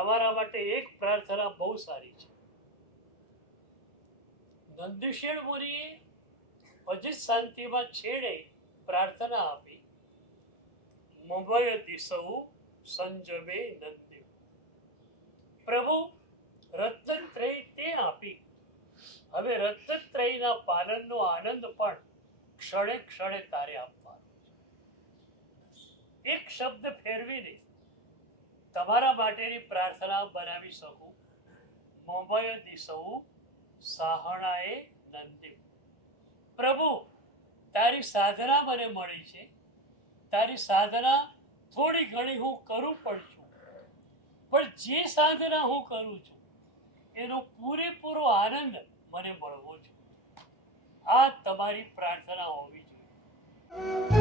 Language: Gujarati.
તમારા માટે એક પ્રાર્થના બહુ સારી છે. નંદિશેણ મુનિએ અજીત શાંતિમાં છેડે પ્રાર્થના આપી, મમય દિશહુ સંજમે નંદિ. પ્રભુ, રત્નત્રય તે આપી, હવે રત્નત્રયના પાલનનો આનંદ પણ ક્ષણે ક્ષણે તારે આપવાનો. એક શબ્દ ફેરવીને તમારા માટેની પ્રાર્થના બનાવી શકું, મમય દિશહુ સાહણાએ નંદિ. પ્રભુ, તારી સાધના મને મળી છે, તારી સાધના થોડી ઘણી હું કરું પણ છું, પણ જે સાધના હું કરું છું એનો પૂરેપૂરો આનંદ મને મળવો જોઈએ. આ તમારી પ્રાર્થના હોવી જોઈએ.